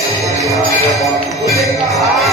Thank you.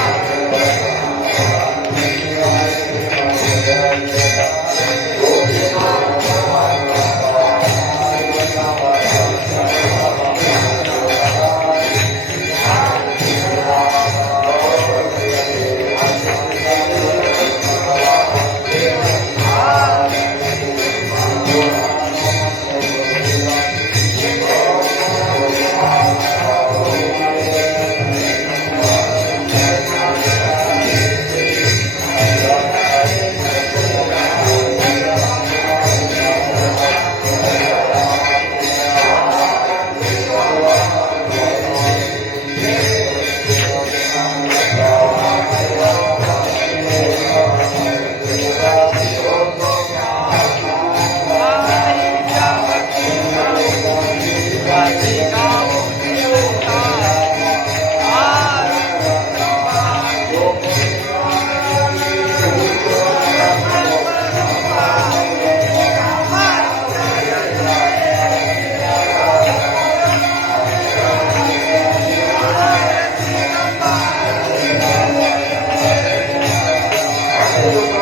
Thank you.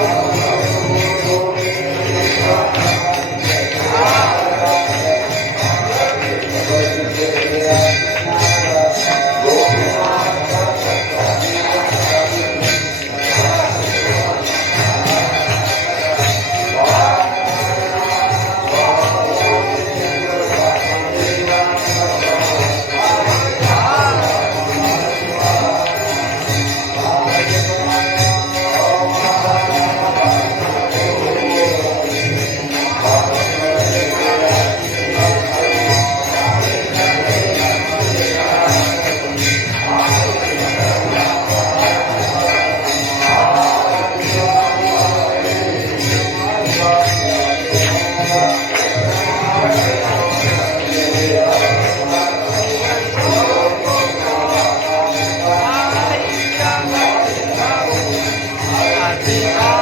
Yeah. yeah.